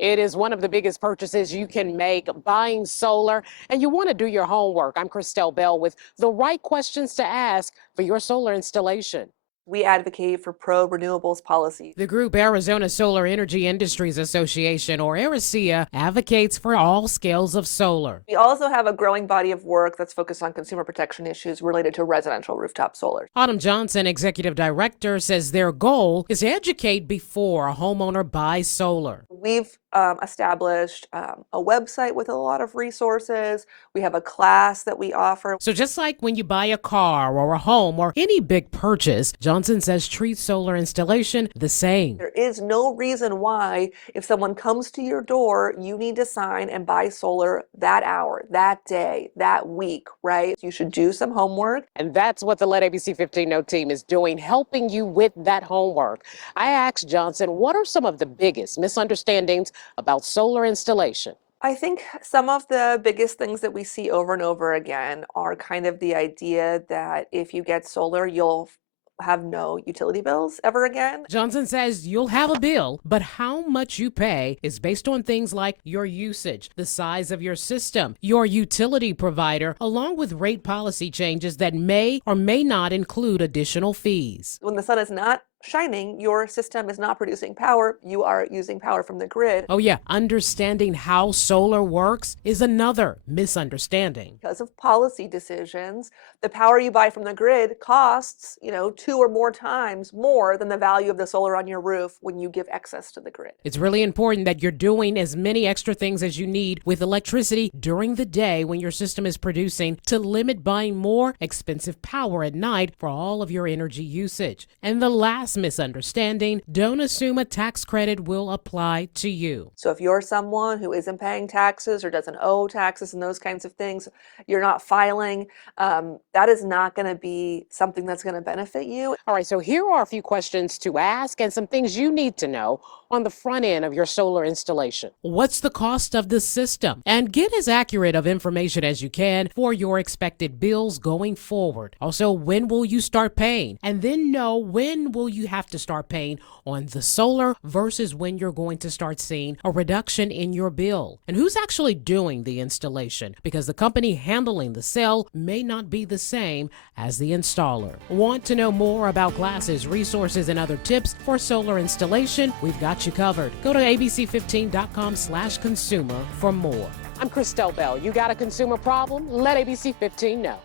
It is one of the biggest purchases you can make, buying solar, and you want to do your homework. I'm Christelle Bell with the right questions to ask for your solar installation. We advocate for pro-renewables policies. The group Arizona Solar Energy Industries Association, or ARISEA, advocates for all scales of solar. We also have a growing body of work that's focused on consumer protection issues related to residential rooftop solar. Autumn Johnson, executive director, says their goal is to educate before a homeowner buys solar. We've established a website with a lot of resources. We have a class that we offer. So just like when you buy a car or a home or any big purchase, Johnson says treat solar installation the same. There is no reason why, if someone comes to your door, you need to sign and buy solar that hour, that day, that week, right? You should do some homework. And that's what the Let ABC 15 Know team is doing, helping you with that homework. I asked Johnson, what are some of the biggest misunderstandings about solar installation? I think some of the biggest things that we see over and over again are kind of the idea that if you get solar, you'll have no utility bills ever again. Johnson says you'll have a bill, but how much you pay is based on things like your usage, the size of your system, your utility provider, along with rate policy changes that may or may not include additional fees. When the sun is not shining, your system is not producing power. You are using power from the grid. Oh yeah, understanding how solar works is another misunderstanding. Because of policy decisions, the power you buy from the grid costs, 2 or more times more than the value of the solar on your roof when you give access to the grid. It's really important that you're doing as many extra things as you need with electricity during the day when your system is producing to limit buying more expensive power at night for all of your energy usage. And the last misunderstanding, don't assume a tax credit will apply to you. So if you're someone who isn't paying taxes or doesn't owe taxes and those kinds of things, you're not filing, that is not going to be something that's going to benefit you. All right, so here are a few questions to ask and some things you need to know on the front end of your solar installation. What's the cost of the system? And get as accurate of information as you can for your expected bills going forward. Also, when will you start paying? And then know when will you have to start paying on the solar versus when you're going to start seeing a reduction in your bill. And who's actually doing the installation? Because the company handling the sale may not be the same as the installer. Want to know more about classes, resources, and other tips for solar installation? We've got you covered. Go to abc15.com/consumer for more. I'm Christelle Bell. You got a consumer problem? Let ABC 15 know.